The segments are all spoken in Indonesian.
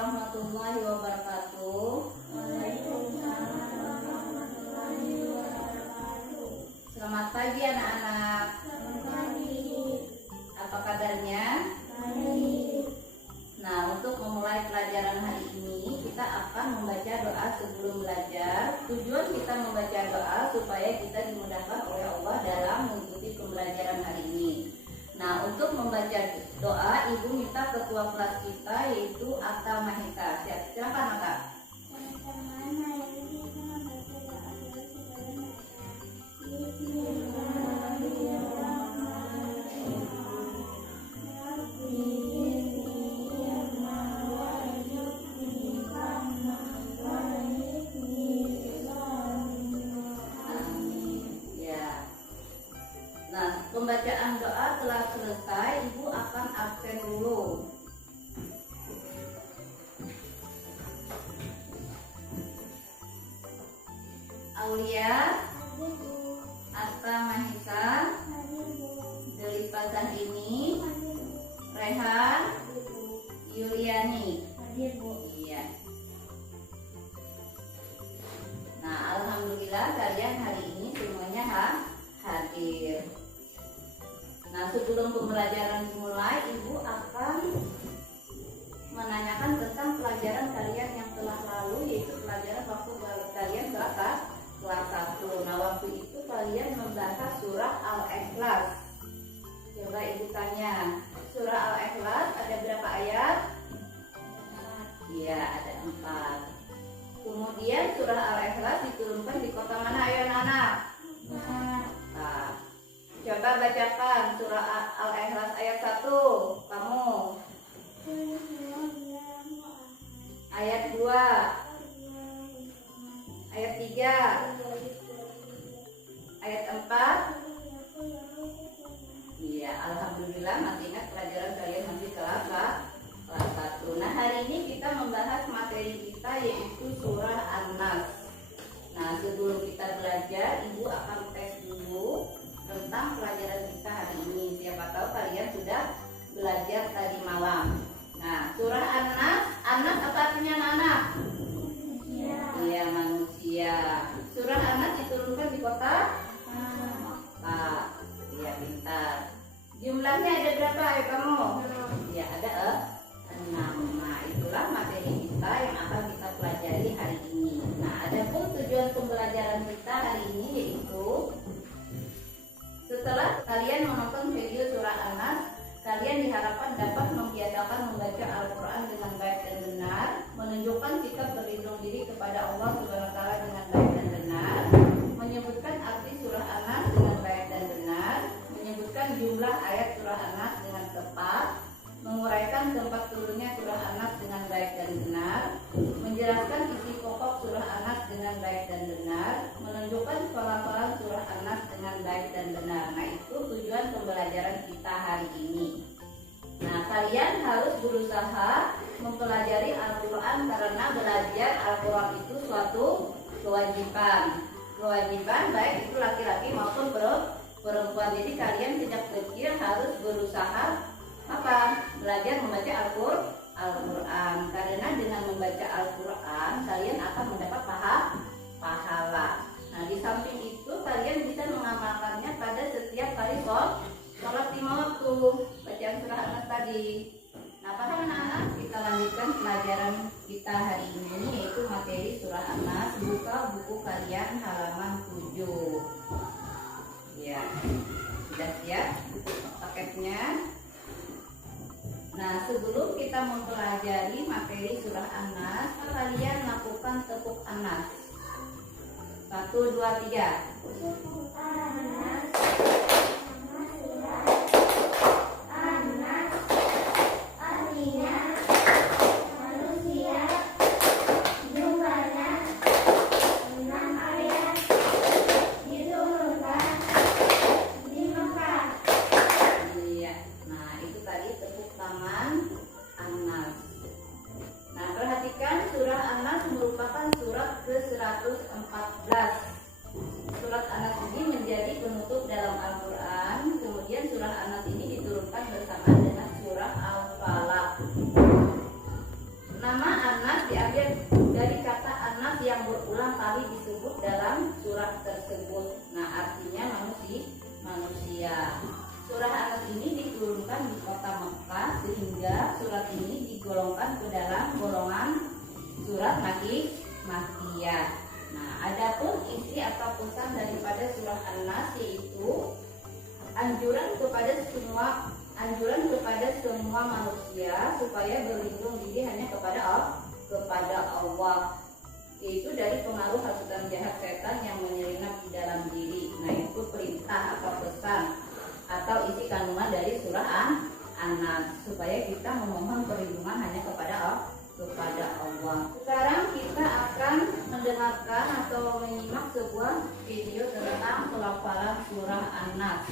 warahmatullahi wabarakatuh. Waalaikumsalam warahmatullahi wabarakatuh. Selamat pagi anak-anak. Selamat pagi. Apa kabarnya? Baik. Nah, untuk memulai pelajaran hari ini kita akan membaca doa sebelum belajar. Tujuan kita membaca doa supaya kita dimudahkan oleh Allah dalam mengikuti pembelajaran hari ini. Nah, untuk membaca doa, Ibu minta ketua kelas kita yaitu Atta Mahita. Silakan Atta. Bagaimana yang kita membaca doa sebelum belajar? Bismillahirrahmanirrahim. Rabbi zidni warzuqni fahman warzuqni lisanan. Amin. Ya. Nah, pembacaan doa telah selesai. Ibu akan absen dulu. Aulia, Atta Mahisa, Delipa Sahrini, Rehan, Yuliani. Iya. Nah, alhamdulillah kalian hari ini semuanya hadir. Nah, sebelum pembelajaran dimulai, Ibu akan menanyakan tentang pelajaran kalian yang telah lalu, yaitu pelajaran waktu kalian kelas 1. Nah, waktu itu kalian membahas surah Al-Ikhlas. Coba Ibu tanya, surah Al-Ikhlas ada berapa ayat? Iya, ada 4. Kemudian surah Al-Ikhlas diturunkan di kota mana? Ayo anak-anak. Nah, coba bacakan surah Al-Ikhlas ayat 1. Kamu. Ayat 2. Ayat 3. Ayat 4. Iya, alhamdulillah masih ingat pelajaran kalian masih kelas 1. Nah, hari ini kita membahas materi kita yaitu surah An-Nas. Nah, sebelum kita belajar, Ibu akan tes dulu tentang pelajaran kita hari ini. Siapa tahu kalian sudah belajar tadi malam. Nah, surah An-Nas, An-Nas apa artinya anak-anak? Iya, manusia. Surah An-Nas diturunkan di kota Makkah. Iya, pintar. Jumlahnya ada berapa ya kamu? Iya, ada 6. Nah, itulah materi kita yang akan kita pelajari hari ini. Nah, adapun tujuan pembelajaran kita hari ini yaitu setelah kalian menonton video surah An-Nas, kalian diharapkan dapat membiasakan membaca Al-Quran dengan baik dan benar, menunjukkan sikap berlindung diri kepada Allah Subhanahu wa Ta'ala dengan baik dan benar, menyebutkan arti surah An-Nas dengan baik dan benar, menyebutkan jumlah ayat surah An-Nas dengan tepat, menguraikan tempat turunnya surah An-Nas dengan baik dan benar, menjelaskan isi pokok surah An-Nas dengan baik dan benar, menunjukkan pelafalan surah An-Nas dengan baik dan benar. Nah, itu tujuan pembelajaran kita hari ini. Nah, kalian harus berusaha mempelajari Al-Quran karena belajar Al-Quran itu suatu kewajiban. Kewajiban baik itu laki-laki maupun perempuan. Jadi kalian sejak kecil harus berusaha belajar membaca Al-Quran. Karena dengan membaca Al-Quran kalian akan mendapat pahala. Nah, di samping itu kalian bisa mengamalkannya pada setiap kali sholat 5 waktu. Bacaan surah An-Nas tadi. Nah, para anak-anak, kita lanjutkan pelajaran kita hari ini yaitu materi surah An-Nas. Buka buku kalian halaman 7. Ya, sudah siap paketnya? Nah, sebelum kita mempelajari materi surah An-Nas, kalian lakukan tepuk An-Nas. 1, 2, 3. Tepuk An-Nas. An-Nas artinya manusia. Jumlahnya 6 ayat, diturunkan di Mekah. Iya. Nah, itu tadi tepuk tangan An-Nas. Nah, perhatikan surah An-Nas merupakan surat ke-114. Surat An-Nas supaya berlindung diri hanya kepada Allah, yaitu dari pengaruh hasutan jahat setan yang menyelinap di dalam diri. Nah, itu perintah atau pesan atau isi kandungan dari surah An-Nas, supaya kita memohon perlindungan hanya kepada Allah. Sekarang kita akan mendengarkan atau menyimak sebuah video tentang pelafalan surah An-Nas.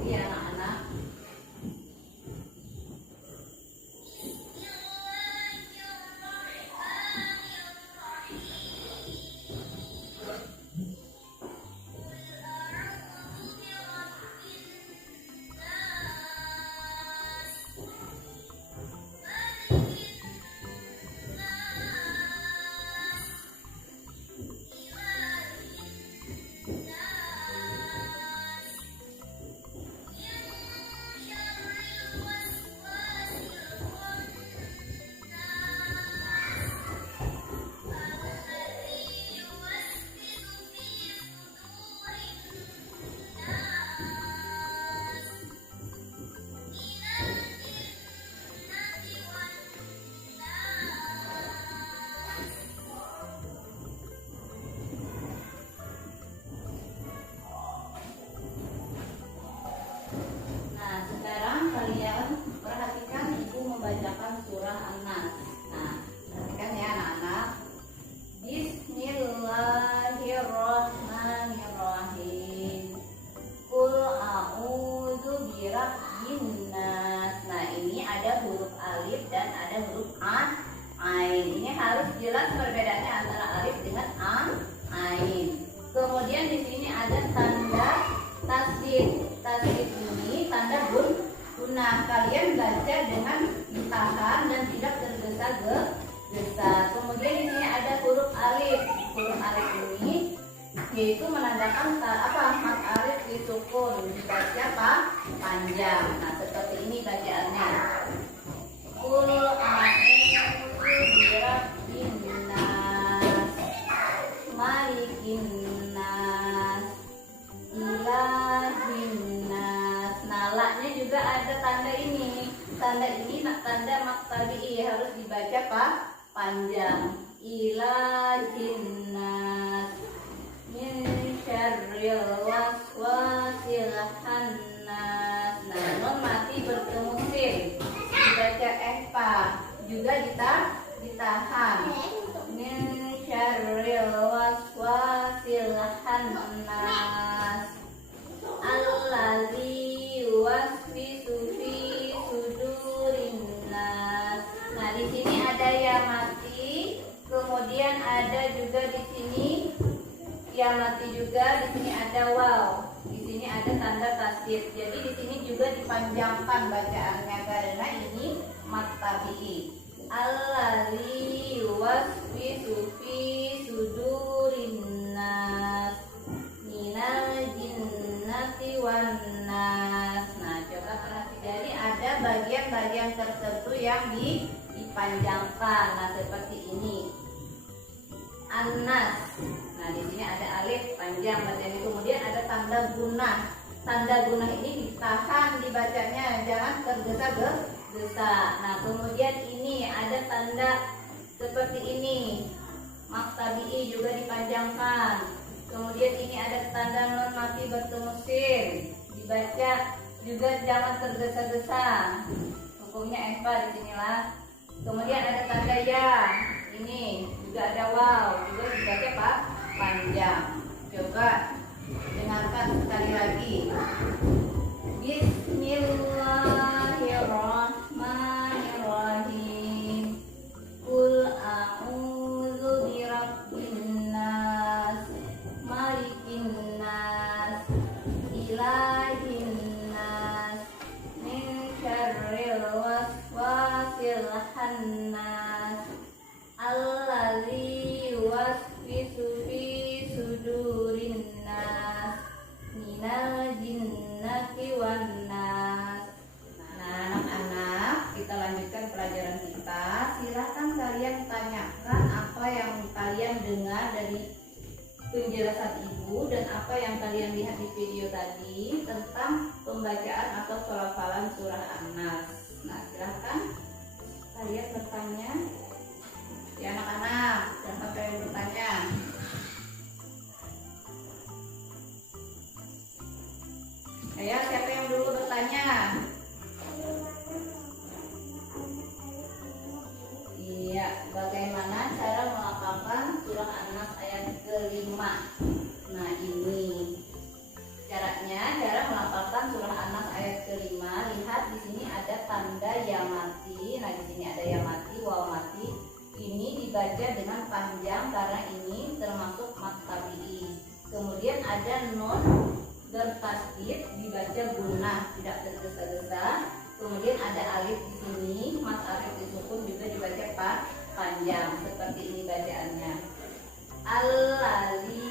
Jadi ya anak-anak, kalian perhatikan ibu membacakan surah An-Nas. Nah, perhatikan ya anak-anak. Bismillahirrahmanirrahim. Qul a'udzu birabbin nas. Nah, ini ada huruf alif dan ada huruf ain. Ini harus jelas perbedaannya antara alif dengan ain. Kemudian di sini ada tanda tasdid. Tasdid ini tanda gunnah. Kalian baca dengan ditahan dan tidak tergesa-gesa. Kemudian di sini ada huruf alif. Huruf alif ini yaitu menandakan mat alif disukun, dibaca panjang. Nah, seperti ini bacaannya. Qul a'udzu birabbin nas, malikin nas, ilahin nas. Nah, la-nya juga ada tanda ini. Tanda ini tanda maktabi, harus dibaca panjang. Ilahin nas min syarril waswasil khannas. Nah, nun mati bertemu sin, dibaca juga ditahan. Min syarril waswasil khannas allazi yuwaswisu fi sudurin nas. Nah, di sini ada ya mati, kemudian ada juga di sini ya mati juga, di sini ada waw, di sini ada tanda tasdid. Jadi di sini juga dipanjangkan bacaannya karena ini mat tabi'i. Allazi yuwaswisu fi sudurin nas minal jinnati wan nas. Nah, coba perhatikan. Jadi ada bagian-bagian tertentu yang dipanjangkan. Nah, seperti ini. An-nas. Nah, di sini ada alif panjang bacanya. Kemudian ada tanda gunnah. Tanda gunnah ini ditahan dibacanya, jangan tergesa-gesa. Nah, kemudian ini ada tanda seperti ini. Maktabi'i juga dipanjangkan. Kemudian ini ada tanda nun mati bertemu sin, dibaca juga jangan tergesa-gesa. Hukumnya di sinilah. Kemudian ada tanda ya. Ini juga ada waw, juga dibaca panjang. Coba dengarkan sekali lagi. Bismillahirrahmanirrahim. Qul a'udzu birabbin nas, malikin nas, ilahin nas, min syarril waswasil khannas allazi yuwaswisu fi sudurin nas minal jinnati wan nas. Nah, anak-anak, kita lanjutkan pelajaran kita. Silakan kalian tanyakan apa yang kalian dengar dari penjelasan ibu dan apa yang kalian lihat di video tadi tentang pembacaan atau pelafalan surah An-Nas. Nah, silakan mati. Nah, di sini ada ya mati, waw mati. Ini dibaca dengan panjang karena ini termasuk mad tabi'i. Kemudian ada nun bertasdid dibaca gunnah, tidak tergesa-gesa. Kemudian ada alif di sini, mad alif disukun juga dibaca panjang. Seperti ini bacaannya. Allazi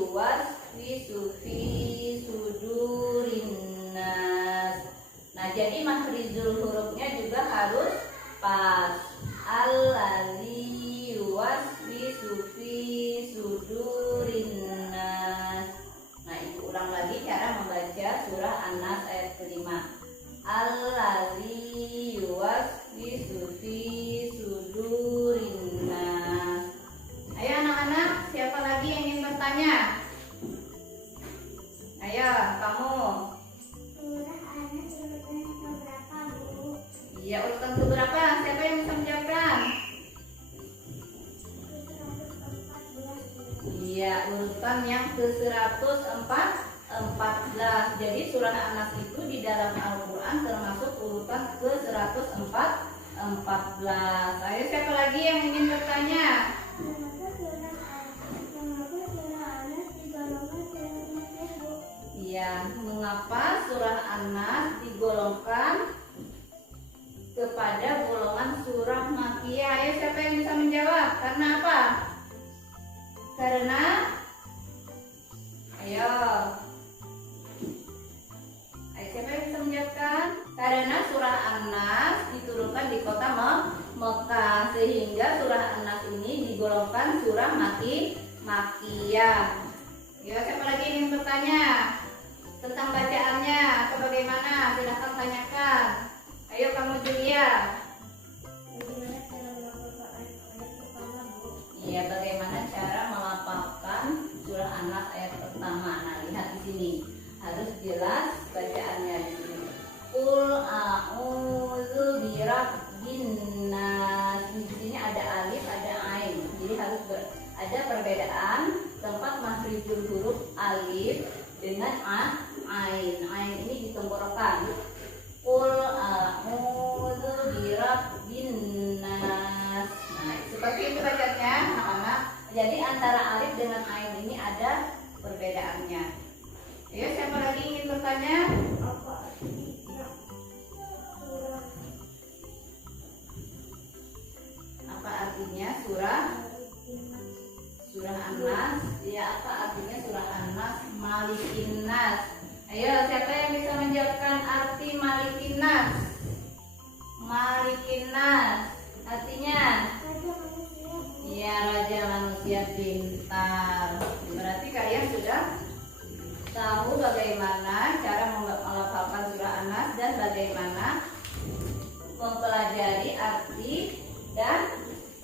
yuwaswisu fi sudurin nas. Nah, jadi mahrizul hurufnya juga harus pas. Allazi yuwaswisu fi sudurin nas. Nah, ibu ulang lagi cara membaca surah An-Nas ayat kelima. Allazi yuwaswisu fi sudurin nas. Ayo anak-anak, siapa lagi yang ingin bertanya? Ayo, kamu. Surah Anas urutan keberapa, Bu? Iya, urutan keberapa? Siapa yang bisa menjawabkan? 114. Iya, urutan yang ke-114. Jadi surah Anas itu di dalam Al-Quran termasuk urutan ke-114. Ayo, siapa lagi yang ingin bertanya? Kenapa surah Anas digolongkan Iya, mengapa surah An-Nas digolongkan Makkiyah, Bu? kepada golongan surah Makkiyah? Ayo, siapa yang bisa menjawab? Karena apa? Karena ayo, siapa yang bisa menjawabkan? Karena surah An-Nas diturunkan di kota Mekah, sehingga surah An-Nas ini digolongkan surah Makkiyah. Ya, siapa lagi yang ingin bertanya tentang bacaannya atau bagaimana? Silahkan tanyakan. Ayo kamu Julia. Bagaimana cara melafalkan ayat pertama, Bu? Iya, bagaimana cara melafalkan surah An-Nas ayat pertama? Nah, lihat di sini. Harus jelas bacaannya di sini. Qul a'udzu birabbin nas. Di sini ada alif, ada ain. Jadi harus ada perbedaan tempat mahrizul huruf alif dengan ain. Ain ini di tenggorokan. Qul a'udzu birabbin nas. Nah, seperti itu bacanya, anak-anak. Jadi antara alif dengan ain ini ada perbedaannya. Ya, siapa lagi ingin bertanya? Apa artinya surah Apa artinya surah An-Nas? Ya, apa artinya surah An-Nas? Malikin nas. Ayo, siapa yang bisa menjawabkan arti Malikin nas? Malikin nas artinya Raja Manusia, Bu? ya raja manusia pintar. Berarti kalian sudah tahu bagaimana cara melafalkan surah An-Nas dan bagaimana mempelajari arti dan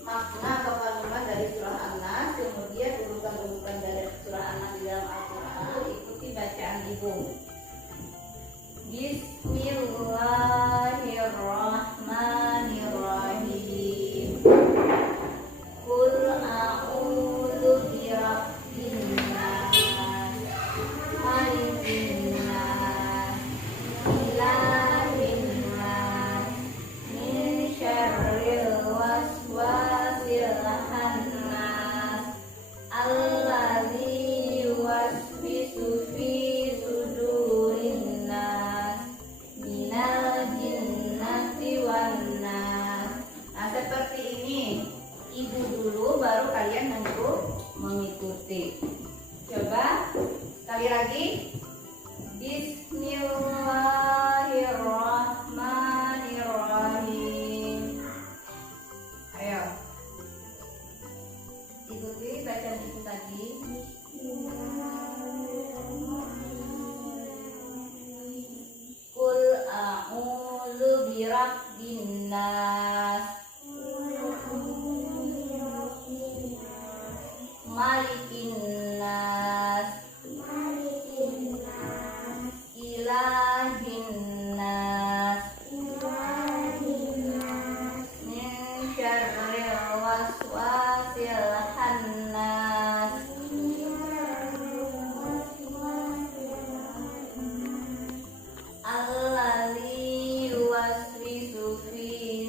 makna atau kandungan dari surah An-Nas. Kemudian urutan-urutan dari surah An-Nas di dalam Al-Quran, ikuti bacaan ibu. Bismillahirrahmanirrahim. Qul a'udzu birabbin nas, malikin nas, ilahin nas, min syarril waswasil khannas, allazi yuwaswisu fi sudurin nas, minal jinnati wan nas. Nah, seperti ini. Ibu dulu baru kalian mengikuti. Coba sekali lagi. Bismillahirrahmanirrahim. Ayo. Ikuti bacaan ibu tadi. Qul a'udzu birabbin nas, malikin nas, ilahin nas, min syarril waswasil khannas, allazi yuwaswisu fi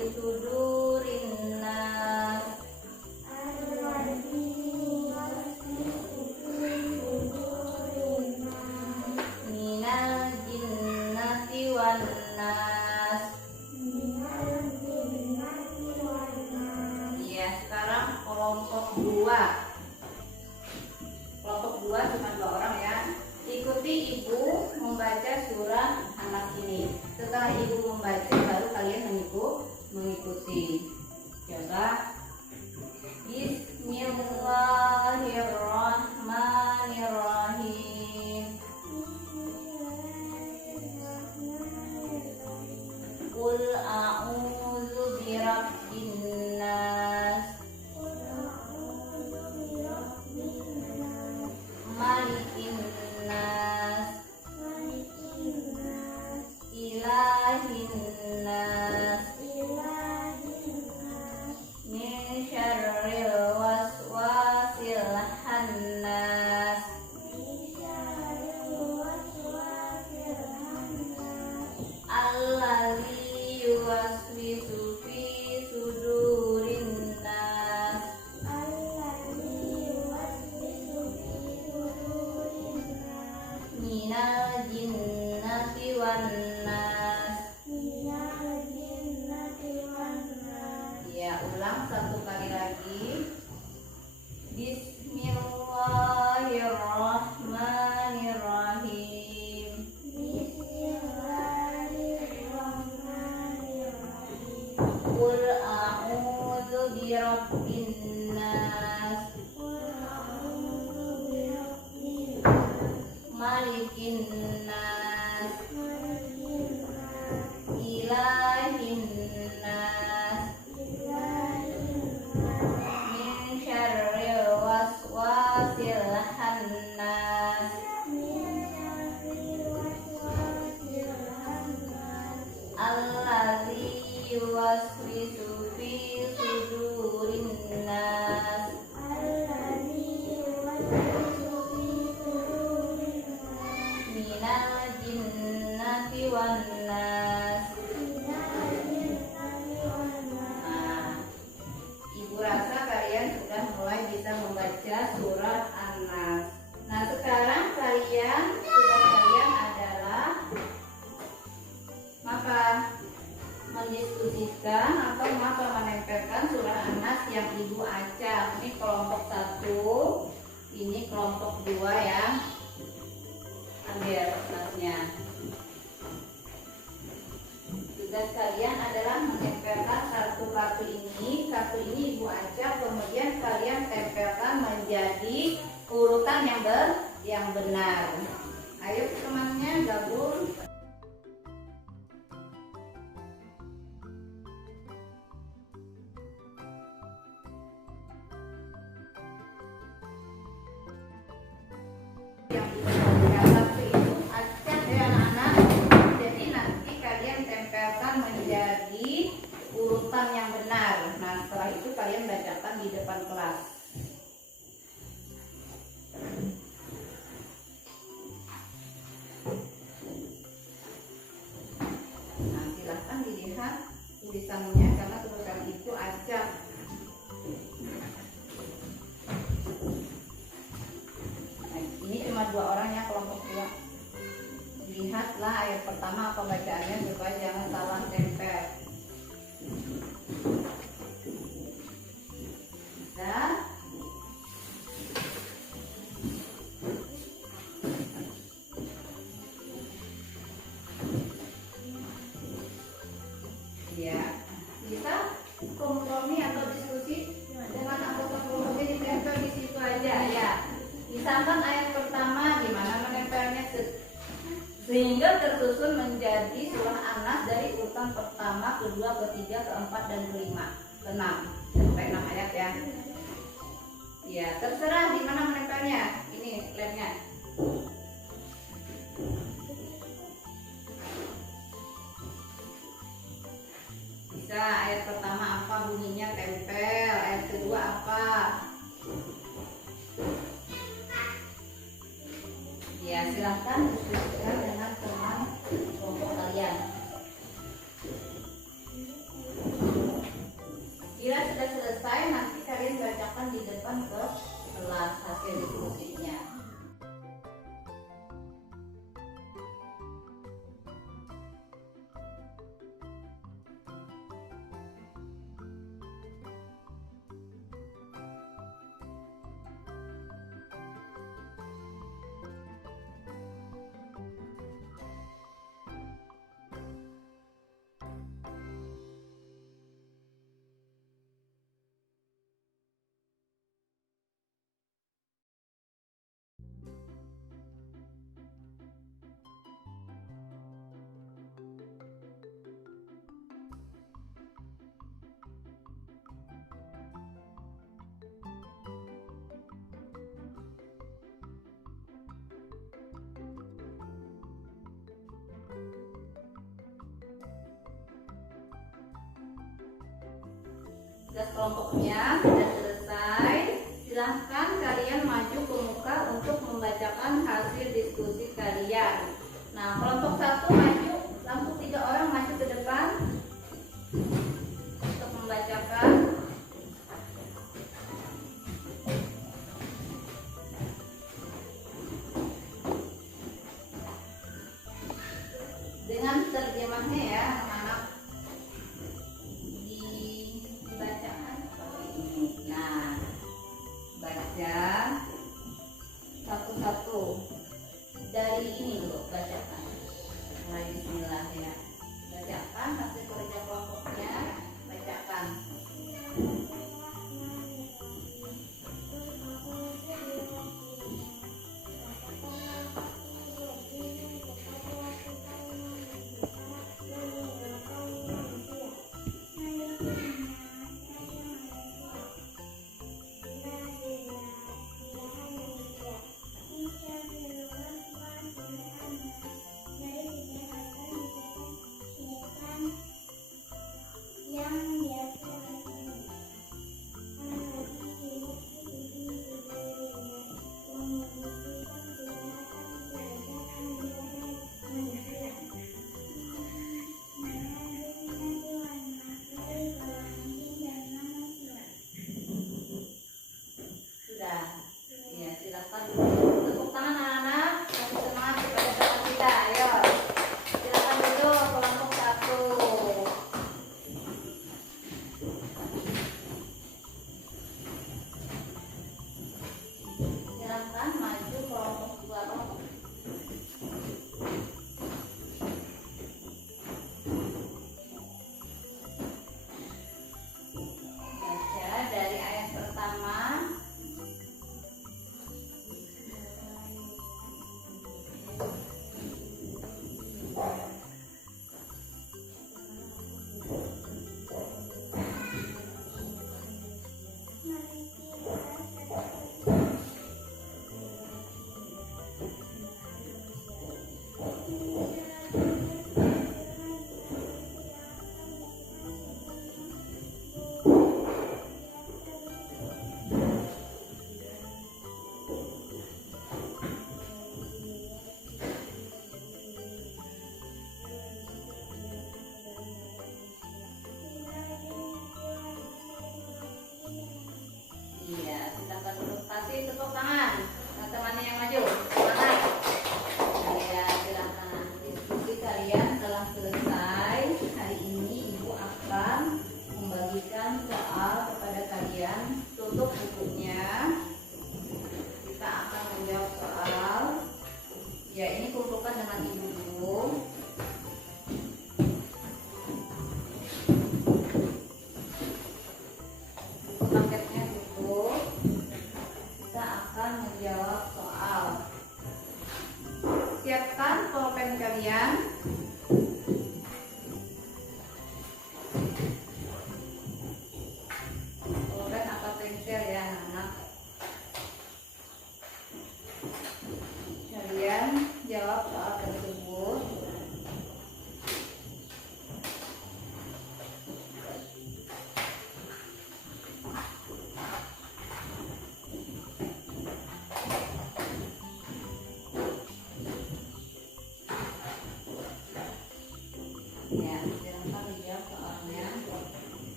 diikuti. Coba. Bismillahirrahmanirrahim. Qul a'udzu birabbin nas, malikin nas, ilahin nas, min syarril waswasil khannas, allazi yuwaswisu fi sudurin nas, minal jinnati wan nas. Ya, ulang satu kali lagi. Bismillahirrahmanirrahim. Qul a'udzu birabbin nas, malikin nas, ilahin nas, min syarril waswasil khannas, allazi yuwaswisu fi sudurin nas. Minal jinnati wan nas. Nah, Ibu rasa kalian sudah mulai bisa membaca surat An-Nas. Nah, sekarang tugas kalian adalah maka mendiskusikan atau maka menempelkan surat An-Nas yang Ibu acak. Ini kelompok 1, ini kelompok 2 ya. Ambil kertasnya. Tugas kalian adalah menempelkan kartu ini Ibu acak, kemudian kalian tempelkan menjadi urutan yang benar. Ayo temannya gabung. Yang satu itu acak ya anak-anak. Jadi nanti kalian tempelkan menjadi urutan yang benar. Nah, setelah itu kalian bacakan di depan kelas. Nah, silahkan dilihat tulisannya karena tulisan itu acak. Nah, ini cuma 2 orang ya, kelompok 2. Lihatlah ayat pertama apa bacaannya supaya jangan salah tempel. Bisa? Ya, bisa kompromi atau diskusi dengan anggota kelompoknya ditempel di situ aja ya. Misalkan ayat pertama gimana menempelnya sehingga tersusun menjadi surah An-Nas dari urutan pertama, kedua, ketiga, keempat, dan kelima, ke-6 sampai 6 ayat ya. Ya, terserah di mana menempelnya. Ini lemnya. Bisa ayat pertama apa bunyinya tempel, ayat kedua apa? Ya, silahkan diskusikan dengan teman kelompok kalian. Bila sudah selesai, nanti kalian bacakan di depan ke kelas hasil diskusinya. Tugas kelompoknya sudah selesai. Silahkan kalian maju ke muka untuk membacakan hasil diskusi kalian. Nah, kelompok 1 maju, langsung 3 orang maju ke depan untuk membacakan. Dengan terjemahnya ya, anak-anak dibacakan seperti ini. Nah, baca satu-satu dari ini dulu, bacakan. Mulai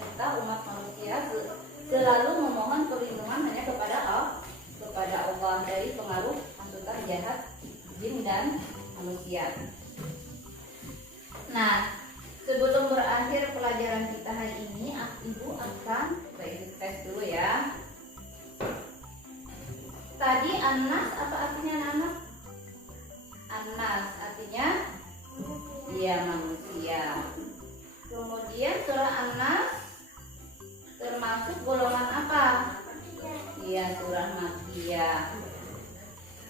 kita umat manusia selalu memohon perlindungan hanya kepada Allah dari pengaruh hasutan jahat jin dan manusia. Nah, sebelum berakhir pelajaran kita hari ini, Ibu akan tes dulu ya. Tadi Anas, apa artinya anak? Anas artinya dia manusia. Kemudian surah Anas termasuk golongan apa? Iya, surah Makkiyah.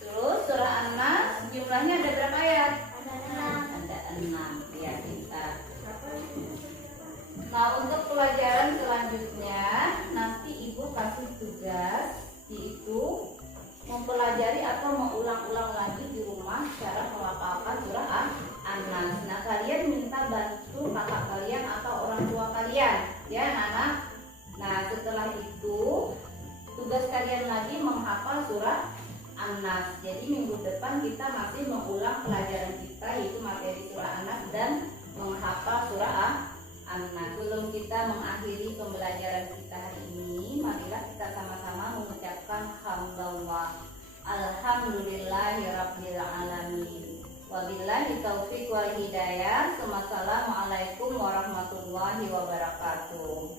Terus surah Anas jumlahnya ada berapa ayat? Ada 6 ya kita. Nah, untuk pelajaran selanjutnya nanti Ibu kasih tugas yaitu mempelajari atau mengulang-ulang lagi di rumah cara menghafalkan surah An-Nas. Nah, kalian minta bantu kakak kalian atau orang tua kalian ya anak-anak. Nah, setelah itu tugas kalian lagi menghafal surah An-Nas. Jadi minggu depan kita masih mengulang pelajaran kita yaitu materi surah An-Nas dan menghafal surah An-Nas. Sebelum kita mengakhiri pembelajaran kita hari ini, marilah kita sama-sama mengucapkan hamdallah. Alhamdulillahirabbil alamin. Wabillahi taufiq wal hidayah. Wassalamualaikum warahmatullahi wabarakatuh.